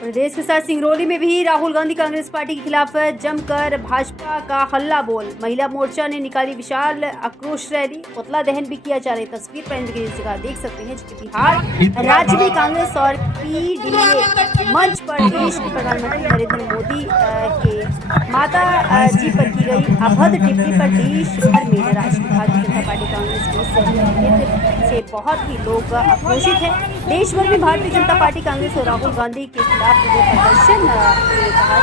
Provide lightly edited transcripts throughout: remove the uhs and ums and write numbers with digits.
प्रदेश के साथ सिंगरौली में भी राहुल गांधी कांग्रेस पार्टी के खिलाफ जमकर भाजपा का हल्ला बोल। महिला मोर्चा ने निकाली विशाल आक्रोश रैली, पुतला दहन भी किया जा रही। तस्वीर पर जगह देख सकते हैं कि बिहार राज्य में कांग्रेस और पीडीए मंच पर देश के प्रधानमंत्री नरेंद्र मोदी के माता जी पर की गई अभद्र टिप्पणी पर देश भर में राष्ट्रीय भारतीय जनता पार्टी कांग्रेस के से बहुत ही लोग आक्रोशित हैं। देश भर में भारतीय जनता पार्टी कांग्रेस और राहुल गांधी के खिलाफ जो प्रदर्शन मांगने का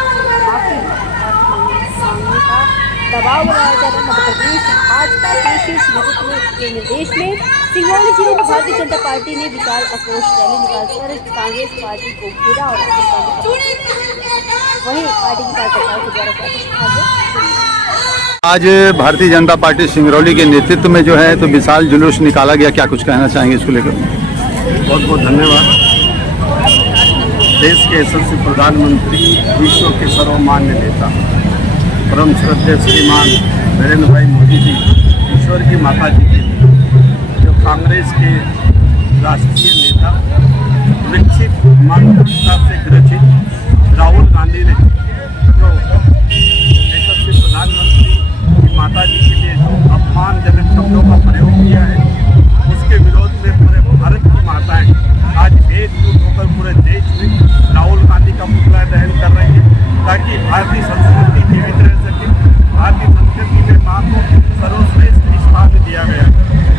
दबाव बनाया जा रहा है। मध्य प्रदेश भाजपा के शीर्ष नेतृत्व के निर्देश में सिंगरौली जिले में भारतीय जनता पार्टी ने विशाल आक्रोश रैली निकालकर कांग्रेस पार्टी को घेरा और वहीं पार्टी की कार्यकर्ताओं के द्वारा आज भारतीय जनता पार्टी सिंगरौली के नेतृत्व में जो है तो विशाल जुलूस निकाला गया। क्या कुछ कहना चाहेंगे इसको लेकर? बहुत बहुत धन्यवाद। देश के यशस्वी प्रधानमंत्री, विश्व के सर्वमान्य नेता, परम श्रद्धेय श्रीमान नरेंद्र भाई मोदी जी, ईश्वर की माता जी के जो कांग्रेस के राष्ट्रीय नेता, विकसित मानवता से ग्रसित राहुल गांधी ने जो यशस्वी प्रधानमंत्री की माता जी के लिए जो अपमानजनक शब्दों का प्रयोग किया है, उसके विरोध में पूरे भारत की माताएं आज एकजुट होकर पूरे देश में राहुल गांधी का पुतला दहन कर रही है, ताकि भारतीय संस्कृति जीवित रह सके। भारतीय संस्कृति में माँ को सर्वश्रेष्ठ स्थान दिया गया है।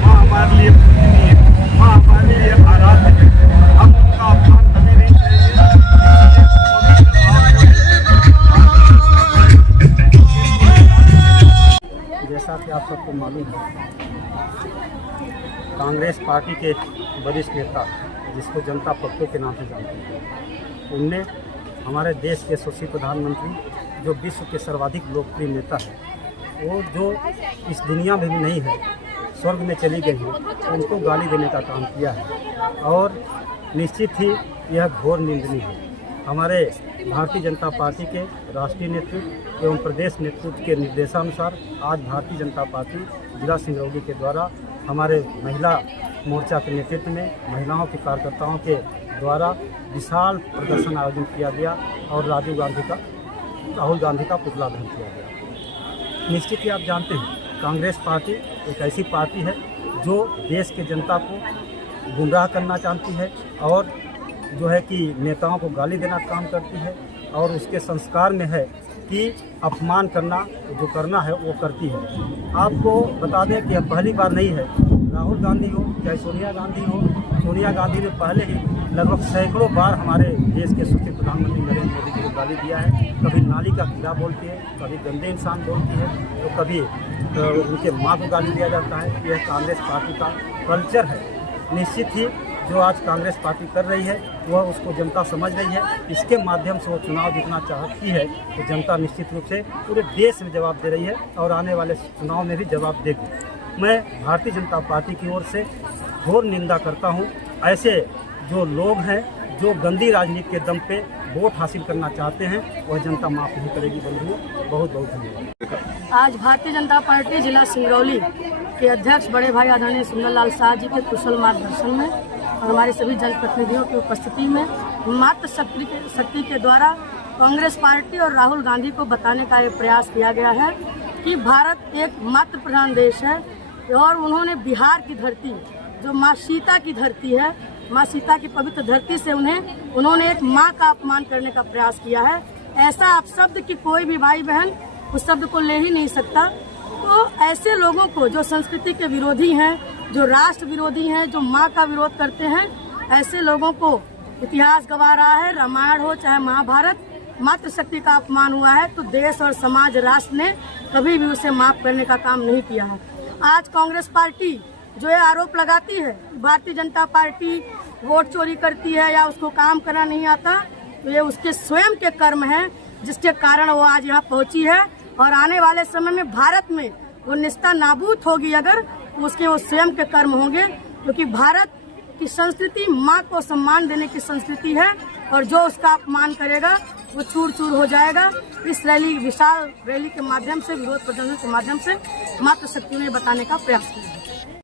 माँ हमारे लिए पूजनीय है, माँ हमारे लिए आराध्य है। हम उनका अपमान कभी नहीं करेंगे। जैसा कि आप सबको मालूम है, कांग्रेस पार्टी के वरिष्ठ नेता, जिसको जनता पप्पू के नाम से जानते हैं, उनने हमारे देश के यशस्वी प्रधानमंत्री, जो विश्व के सर्वाधिक लोकप्रिय नेता है, वो जो इस दुनिया में भी नहीं है, स्वर्ग में चली गई है, उनको गाली देने का काम किया है और निश्चित ही यह घोर निंदनीय है। हमारे भारतीय जनता पार्टी के राष्ट्रीय नेतृत्व एवं प्रदेश नेतृत्व के निर्देशानुसार आज भारतीय जनता पार्टी जिला सिंगरौली के द्वारा हमारे महिला मोर्चा के नेतृत्व में महिलाओं के कार्यकर्ताओं के द्वारा विशाल प्रदर्शन आयोजन किया गया और राहुल गांधी का पुतला दहन किया गया। निश्चित ही आप जानते हैं, कांग्रेस पार्टी एक ऐसी पार्टी है जो देश के जनता को गुमराह करना चाहती है और जो है कि नेताओं को गाली देना काम करती है और उसके संस्कार में है कि अपमान करना जो करना है वो करती है। आपको बता दें कि यह पहली बार नहीं है। राहुल गांधी हो चाहे सोनिया गांधी हो, सोनिया गांधी ने पहले ही लगभग सैकड़ों बार हमारे देश के यशस्वी प्रधानमंत्री नरेंद्र मोदी जी को गाली दिया है। कभी नाली का कीड़ा बोलती है, कभी गंदे इंसान बोलती है, तो कभी उनके माँ को गाली दिया जाता है। यह कांग्रेस पार्टी का कल्चर है। निश्चित ही जो आज कांग्रेस पार्टी कर रही है वह उसको जनता समझ रही है। इसके माध्यम से वो चुनाव जीतना चाहती है तो जनता निश्चित रूप से पूरे देश में जवाब दे रही है और आने वाले चुनाव में भी जवाब देगी। मैं भारतीय जनता पार्टी की ओर से घोर निंदा करता हूं। ऐसे जो लोग हैं जो गंदी राजनीति के दम पे वोट हासिल करना चाहते हैं, वह जनता माफ नहीं करेगी। बंधुओं, बहुत बहुत धन्यवाद। आज भारतीय जनता पार्टी जिला सिंगरौली के अध्यक्ष बड़े भाई आदरणीय सुंदरलाल शाह जी के कुशल मार्गदर्शन में और हमारे सभी जनप्रतिनिधियों की उपस्थिति में मात्र शक्ति के द्वारा कांग्रेस पार्टी और राहुल गांधी को बताने का ये प्रयास किया गया है कि भारत एक मातृ प्रधान देश है और उन्होंने बिहार की धरती, जो माँ सीता की धरती है, माँ सीता की पवित्र धरती से उन्होंने एक माँ का अपमान करने का प्रयास किया है। ऐसा अपशब्द कि कोई भी भाई बहन उस शब्द को ले ही नहीं सकता। तो ऐसे लोगों को जो संस्कृति के विरोधी हैं, जो राष्ट्र विरोधी हैं, जो माँ का विरोध करते हैं, ऐसे लोगों को इतिहास गवा रहा है। रामायण हो चाहे महाभारत, मातृशक्ति का अपमान हुआ है तो देश और समाज राष्ट्र ने कभी भी उसे माफ करने का काम नहीं किया है। आज कांग्रेस पार्टी जो ये आरोप लगाती है भारतीय जनता पार्टी वोट चोरी करती है या उसको काम करना नहीं आता, तो ये उसके स्वयं के कर्म हैं जिसके कारण वो आज यहाँ पहुँची है और आने वाले समय में भारत में वो निस्ता नाबूद होगी अगर उसके वो स्वयं के कर्म होंगे, क्योंकि भारत की संस्कृति माँ को सम्मान देने की संस्कृति है और जो उसका अपमान करेगा वो चूर चूर हो जाएगा। इस रैली, विशाल रैली के माध्यम से, विरोध प्रदर्शन के माध्यम से मातृशक्ति ने बताने का प्रयास किया।